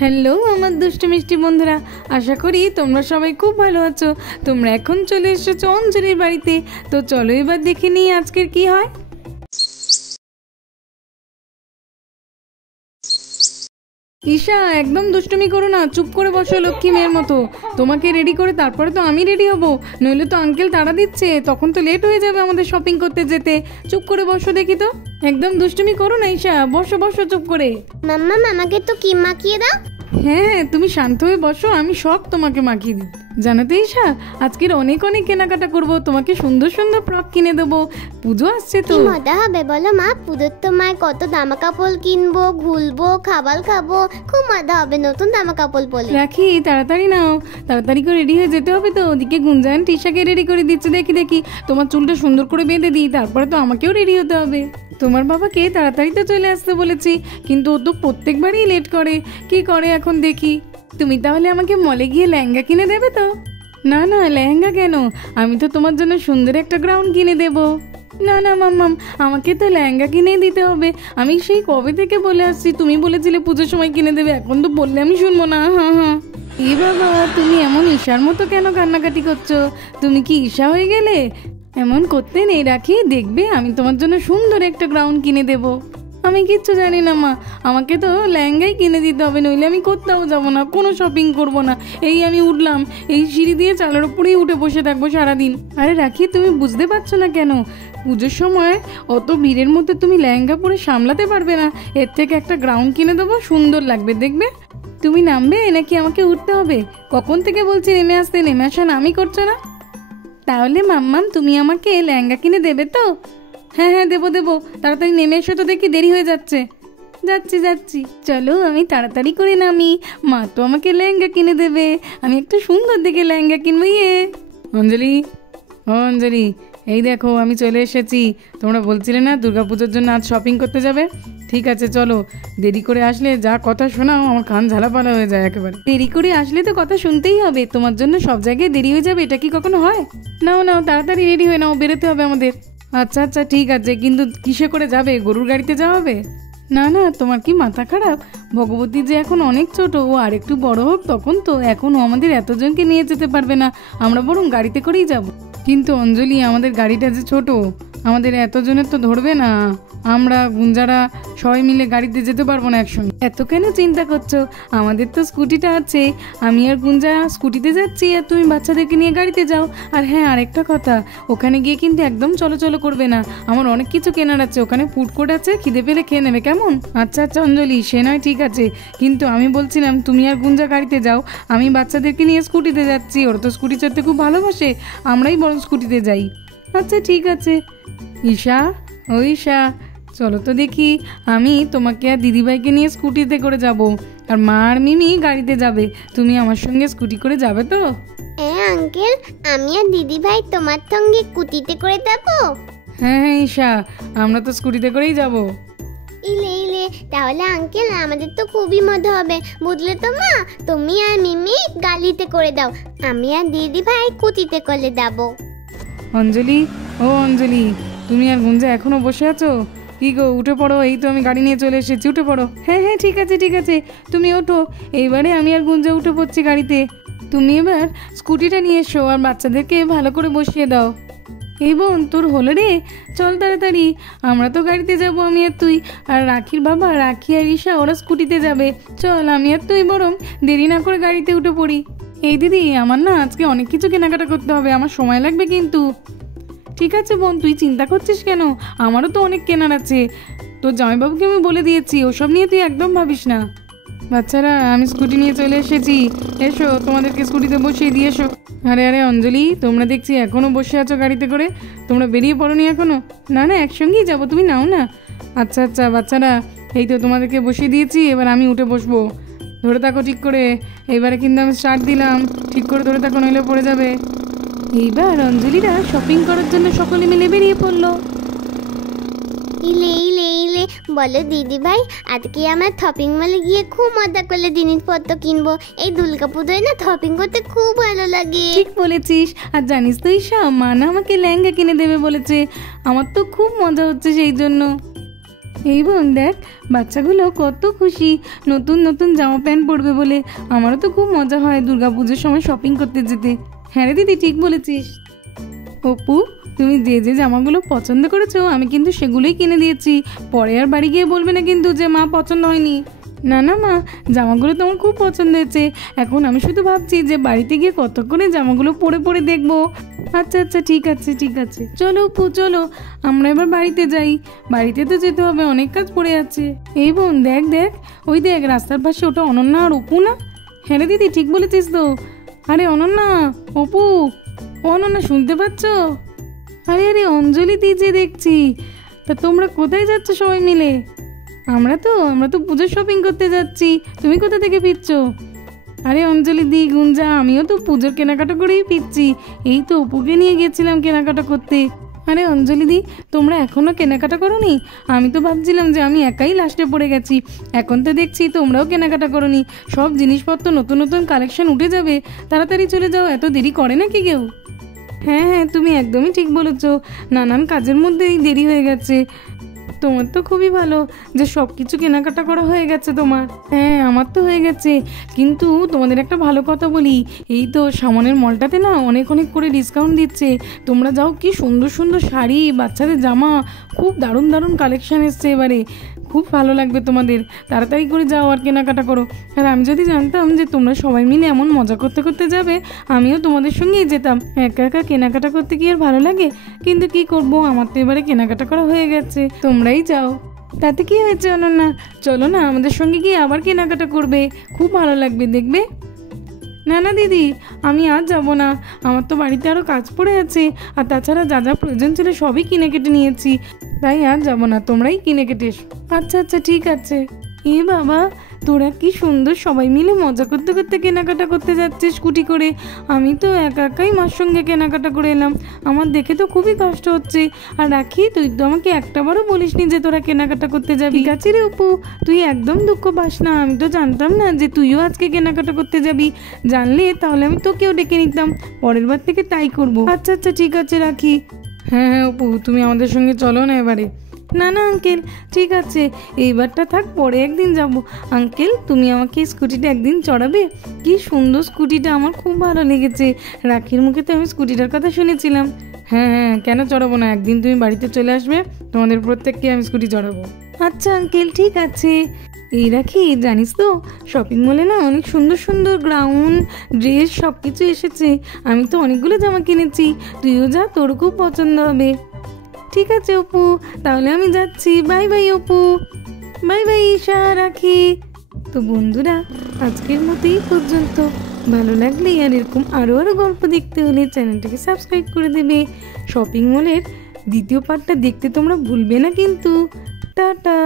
Hello আমার দুষ্টু মিষ্টি বন্ধুরা, আশা করি তোমরা সবাই খুব ভালো আছো। তোমরা এখন চলে এসেছো অঞ্জলির বাড়িতে। তো চলো এবার দেখে নিই আজকের কি হয়। ঈশা, একদম দুষ্টুমি করো না, চুপ করে বসো লক্ষ্মী মেয়ের মতো। তোমাকে রেডি করে তারপরে তো আমি রেডি হব, নইলে তো আঙ্কেল তাড়া দিচ্ছে, তখন তো লেট হয়ে যাবে আমাদের শপিং করতে যেতে। চুপ করে বসো দেখি তো, একদম দুষ্টুমি করো না ঈশা, বসো বসো চুপ করে। মাম্মা আমাকে তো কি মাখিয়ে দাও। হ্যাঁ তুমি শান্ত হয়ে বসো, আমি সব তোমাকে মাখিয়ে দিই। জানো তো ঈশা, আজকের অনেক অনেক কেনাকাটা করব, তোমাকে সুন্দর সুন্দর ফ্রক কিনে দেবো। পুজো আসছে তো। কি মজা হবে বলো মা, পুজোর তোমায় কত জামা কাপড় কিনবো, ঘুরবো, খাবার খাবো, খুব মজা হবে নতুন জামা কাপড় পরে। রাখি, তাড়াতাড়ি নাও, তাড়াতাড়ি করে রেডি হয়ে যেতে হবে তো। ওদিকে গুঞ্জান টিশাকে রেডি করে দিচ্ছে, দেখি দেখি তোমার চুলটা সুন্দর করে বেঁধে দিই, তারপরে তো আমাকেও রেডি হতে হবে। তোমার বাবাকে তাড়াতাড়ি তো চলে আসতে বলেছি, কিন্তু ও তো প্রত্যেকবারই লেট করে। কি করে এখন দেখি। তুমি তাহলে আমাকে মলে গিয়ে লেহেঙ্গা কিনে দেবে তো? না না, লেহেঙ্গা কেন, আমি তো তোমার জন্য সুন্দর একটা গ্রাউন কিনে দেব। না না মাম্মাম, আমাকে তো লেহেঙ্গা কিনেই দিতে হবে। আমি সেই কবে থেকে বলে আসছি, তুমি বলেছিলে পুজোর সময় কিনে দেবে, এখন তো বললে আমি শুনবো না। হ্যাঁ হ্যাঁ। এ বাবা, তুমি এমন ঈশার মতো কেন কান্নাকাটি করছো? তুমি কি ঈশা হয়ে গেলে? এমন করতে নেই রাখি, দেখবে আমি তোমার জন্য সুন্দর একটা গ্রাউন কিনে দেব। আমি কিচ্ছু জানি না মা, আমাকে তো লেহেঙ্গাই কিনে দিতে হবে, নইলে আমি কোথাও যাবো না, কোনো শপিং করব না। এই আমি উঠলাম, এই সিঁড়ি দিয়ে চালের উপরেই উঠে বসে থাকবো সারাদিন। আরে রাখি, তুমি বুঝতে পারছো না কেন? পুজোর সময় অত ভিড়ের মধ্যে তুমি লেহেঙ্গা পরে সামলাতে পারবে না, এর থেকে একটা গ্রাউন কিনে দেবো, সুন্দর লাগবে দেখবে। তুমি নামবে নাকি আমাকে উঠতে হবে? কখন থেকে বলছি নেমে আসতে, নেমে আসা নামই করছো না। তাহলে মাম্মাম তুমি আমাকে লেহেঙ্গা কিনে দেবে তো? হ্যাঁ হ্যাঁ দেবো দেবো, তাড়াতাড়ি নেমে এসো তো, দেখি দেরি হয়ে যাচ্ছে। যাচ্ছি যাচ্ছি, চলো আমি তাড়াতাড়ি করে নামি, মা তো আমাকে লেহেঙ্গা কিনে দেবে, আমি একটা সুন্দর দেখে লেহেঙ্গা কিনবো। অঞ্জলি, ও অঞ্জলি, এই দেখো আমি চলে এসেছি। তোমরা বলছিলে না দুর্গাপুজোর জন্য আজ শপিং করতে যাবে? ঠিক আছে চলো, দেরি করে আসলে যা কথা শোনাও আমার কান ঝালাপালা হয়ে যায় একেবারে। দেরি করে আসলে তো কথা শুনতেই হবে, তোমার জন্য সব জায়গায় দেরি হয়ে যাবে, এটা কি কখনো হয়? নাও নাও তাড়াতাড়ি রেডি হয়ে নাও, বেরোতে হবে আমাদের। আচ্ছা আচ্ছা ঠিক আছে, কিন্তু কিসে করে যাবে? গরুর গাড়িতে যাওয়া হবে? না না, তোমার কি মাথা খারাপ? ভগবতী যে এখন অনেক ছোট, ও আর একটু বড় হোক তখন তো, এখন ও আমাদের এতজনকে নিয়ে যেতে পারবে না, আমরা বরং গাড়িতে করেই যাব। কিন্তু অঞ্জলি, আমাদের গাড়িটা যে ছোট, আমাদের এতজনের তো ধরবে না, আমরা গুঞ্জারা সবাই মিলে গাড়িতে যেতে পারবো না একসঙ্গে। এত কেন চিন্তা করছো? আমাদের তো স্কুটিটা আছে, আমি আর গুঞ্জা স্কুটিতে যাচ্ছি, আর তুমি বাচ্চাদেরকে নিয়ে গাড়িতে যাও। আর হ্যাঁ, আরেকটা কথা, ওখানে গিয়ে কিন্তু একদম চলো চলো করবে না, আমার অনেক কিছু কেনার আছে, ওখানে ফুড কোর্ট আছে, খিদে পেলে খেয়ে নেবে, কেমন? আচ্ছা আচ্ছা অঞ্জলি, সে নয় ঠিক আছে, কিন্তু আমি বলছিলাম তুমি আর গুঞ্জা গাড়িতে যাও, আমি বাচ্চাদেরকে নিয়ে স্কুটিতে যাচ্ছি, ওরা তো স্কুটি চড়তে খুব ভালোবাসে, আমরাই বরং স্কুটিতে যাই। আচ্ছা ঠিক আছে। ঈশা, ও ঈশা, চলো তো দেখি, আমি তোমাকে আর দিদিভাইকে নিয়ে স্কুটিতে করে যাব, আর মা আর মিমি গাড়িতে যাবে, তুমি আমার সঙ্গে স্কুটি করে যাবে তো? আঙ্কেল, আমি আর দিদি ভাই তোমার সঙ্গে স্কুটিতে করে যাবো? হ্যাঁ হ্যাঁ ঈশা, আমরা তো স্কুটিতে করেই যাব। ইলে ইলে, তাহলে আঙ্কেল আমাদের তো খুবই মজা হবে, বুঝলে তো মা? তুমি আর মিমি গাড়িতে করে দাও, আমি আর দিদি ভাই স্কুটিতে করে যাবো। অঞ্জলি, ও অঞ্জলি, তুমি আর গুঞ্জা এখনো বসে আছো? কি গো, উঠে পড়ো, এই তো আমি গাড়ি নিয়ে চলে এসেছি, উঠে পড়ো। হ্যাঁ হ্যাঁ ঠিক আছে ঠিক আছে, তুমি ওঠো, এইবারে আমি আর গুঞ্জা উঠে পড়ছি গাড়িতে। তুমি এবার স্কুটিটা নিয়ে এসো, আর বাচ্চাদেরকে ভালো করে বসিয়ে দাও। এই বোন, তোর হলো রে, চল তাড়াতাড়ি, আমরা তো গাড়িতে যাবো আমি আর তুই, আর রাখির বাবা, রাখি আর ঈশা ওরা স্কুটিতে যাবে, চল আমি আর তুই বরং দেরি না করে গাড়িতে উঠে পড়ি। এই দিদি, আমার না আজকে অনেক কিছু কেনাকাটা করতে হবে, আমার সময় লাগবে কিন্তু। ঠিক আছে বোন, তুই চিন্তা করছিস কেন, আমারও তো অনেক কেনার আছে, তোর জামাইবাবুকে আমি বলে দিয়েছি, ওসব নিয়ে তুই একদম ভাবিস না। বাচ্চারা, আমি স্কুটি নিয়ে চলে এসেছি, এসো তোমাদেরকে স্কুটিতে বসিয়ে দিয়ে এসো। আরে আরে অঞ্জলি, তোমরা দেখছি এখনও বসে আছো গাড়িতে করে, তোমরা বেরিয়ে পড়োনি এখনো? না না, একসঙ্গেই যাবো, তুমি নাও না। আচ্ছা আচ্ছা বাচ্চারা, এই তো তোমাদেরকে বসিয়ে দিয়েছি, এবার আমি উঠে বসবো, ধরে থাকো ঠিক করে। এইবারে কিন্তু আমি স্টার্ট দিলাম, ঠিক করে ধরে থাকো, নইলে পড়ে যাবে। এইবার অঞ্জলিরা শপিং করার জন্য সকলে মিলে বেরিয়ে পড়লো। ইলে ইলে ইলে, বলো দিদি ভাই, আজকে আমার শপিং মলে গিয়ে খুব মজা করলে জিনিসপত্র কিনবো, এই দুর্গাপুজোয় না শপিং করতে খুব ভালো লাগে। ঠিক বলেছিস, আর জানিস তো ঈশা, মা না আমাকে লেহেঙ্গা কিনে দেবে বলেছে, আমার তো খুব মজা হচ্ছে সেই জন্য। এই বোন দেখ, বাচ্চাগুলো কত খুশি নতুন নতুন জামা প্যান্ট পরবে বলে। আমারও তো খুব মজা হয় দুর্গাপুজোর সময় শপিং করতে যেতে। হ্যাঁ রে দিদি, ঠিক বলেছিস। অপু, তুমি যে যে জামাগুলো পছন্দ করেছো আমি কিন্তু সেগুলোই কিনে দিয়েছি। পরে আর বাড়ি গিয়ে বলবে না কিন্তু যে মা পছন্দ হয়নি। না না মা, জামাগুলো তো আমার খুব পছন্দ হয়েছে। এখন আমি শুধু ভাবছি যে বাড়িতে গিয়ে কতক্ষণে জামাগুলো পরে পরে দেখবো। আচ্ছা আচ্ছা, ঠিক আছে ঠিক আছে, চলো অপু চলো, আমরা এবার বাড়িতে যাই। বাড়িতে তো যেতে হবে, অনেক কাজ পড়ে আছে। এই বোন দেখ দেখ, ওই দেখ রাস্তার পাশে, ওটা অনন্যা আর অপু না? হ্যাঁ রে দিদি, ঠিক বলেছিস তো। আরে অনন্যা, অপু, অনন্যা শুনতে পাচ্ছ? আরে আরে অঞ্জলি দিদি দেখছি। তা তোমরা কোথায় যাচ্ছ সবাই মিলে? আমরা তো পুজোর শপিং করতে যাচ্ছি। তুমি কোথা থেকে ফিরছো? আরে অঞ্জলি দি, গুঞ্জা, আমিও তো পুজোর কেনাকাটা করেই ফিরছি। এই তো অপুকে নিয়ে গেছিলাম কেনাকাটা করতে। আরে অঞ্জলি দি, তোমরা এখনও কেনাকাটা করোনি? আমি তো ভাবছিলাম যে আমি একাই লাস্টে পড়ে গেছি। এখন তো দেখছি তোমরাও কেনাকাটা করোনি। সব জিনিসপত্র নতুন নতুন কালেকশন উঠে যাবে, তাড়াতাড়ি চলে যাও, এত দেরি করে নাকি কেউ? হ্যাঁ হ্যাঁ, তুমি একদমই ঠিক বলেছো। নানান কাজের মধ্যেই দেরি হয়ে গেছে। তোমার তো খুবই ভালো যে সব কিছু কেনাকাটা করা হয়ে গেছে তোমার। হ্যাঁ, আমার তো হয়ে গেছে, কিন্তু তোমাদের একটা ভালো কথা বলি। এই তো সামনের মলটাতে না অনেক অনেক করে ডিসকাউন্ট দিচ্ছে। তোমরা যাও, কি সুন্দর সুন্দর শাড়ি, বাচ্চাদের জামা, খুব দারুণ দারুণ কালেকশন এসছে এবারে। খুব ভালো লাগবে তোমাদের। তাড়াতাড়ি করে যাও আর কেনাকাটা করো। আর আমি যদি জানতাম যে তোমরা সবাই মিলে এমন মজা করতে করতে যাবে, আমিও তোমাদের সঙ্গেই যেতাম। একা একা কেনাকাটা করতে কি আর ভালো লাগে? কিন্তু কি করব, আমার তো এবারে কেনাকাটা করা হয়ে গেছে। তোমরাই যাও। তাতে কি হয়েছে অনন্যা, চলো না আমাদের সঙ্গে গিয়ে আবার কেনাকাটা করবে, খুব ভালো লাগবে দেখবে। না না দিদি, আমি আজ যাব না। আমার তো বাড়িতে আরও কাজ পড়ে আছে, আর তাছাড়া যা যা প্রয়োজন ছিল সবই কিনে কেটে নিয়েছি। তাই আর যাব না, তোমরাই কিনে কেটে এসো। আচ্ছা আচ্ছা, ঠিক আছে। এ বাবা, তোরা কি সুন্দর সবাই মিলে মজা করতে করতে কেনাকাটা করতে যাচ্ছিস স্কুটি করে। আমি তো একা একাই মার সঙ্গে কেনাকাটা করে এলাম। আমার দেখে তো খুবই কষ্ট হচ্ছে। আর রাখি, তুই তো আমাকে একটাবারও বলিসনি যে তোরা কেনাকাটা করতে যাবি। ঠিক আছে রে অপু, তুই একদম দুঃখ পাস না। আমি তো জানতাম না যে তুইও আজকে কেনাকাটা করতে যাবি। জানলে তাহলে আমি তোকেও ডেকে নিতাম। পরের বার থেকে তাই করবো। আচ্ছা আচ্ছা, ঠিক আছে, রাখি। হ্যাঁ হ্যাঁ অপু, তুমি আমাদের সঙ্গে চলো না এবারে। না না আঙ্কেল, ঠিক আছে, এইবারটা থাক, পরে একদিন যাব। আঙ্কেল, তুমি আমাকে স্কুটিটা একদিন চড়াবে? কি সুন্দর স্কুটিটা, আমার খুব ভালো লেগেছে। রাখির মুখে তো আমি স্কুটিটার কথা শুনেছিলাম। হ্যাঁ হ্যাঁ, কেন চড়াবো না? একদিন তুমি বাড়িতে চলে আসবে, তোমাদের প্রত্যেককে আমি স্কুটি চড়াবো। আচ্ছা আঙ্কেল, ঠিক আছে। এই রাখি, জানিস তো শপিং মলে না অনেক সুন্দর সুন্দর গ্রাউন, ড্রেস সব কিছু এসেছে। আমি তো অনেকগুলো জামা কিনেছি, তুইও যা, তোর খুব পছন্দ হবে। ঠিক আছে অপু, তাহলে আমি যাচ্ছি। Bye bye Apu. Bye bye Isha, রাখি। তো বন্ধুরা, আজকের মতোই পর্যন্ত। ভালো লাগলে আর এরকম আরও গল্প দেখতে হলে চ্যানেলটাকে সাবস্ক্রাইব করে দেবে। শপিং মলের দ্বিতীয় পার্টটা দেখতে তোমরা ভুলবে না কিন্তু। টাটা।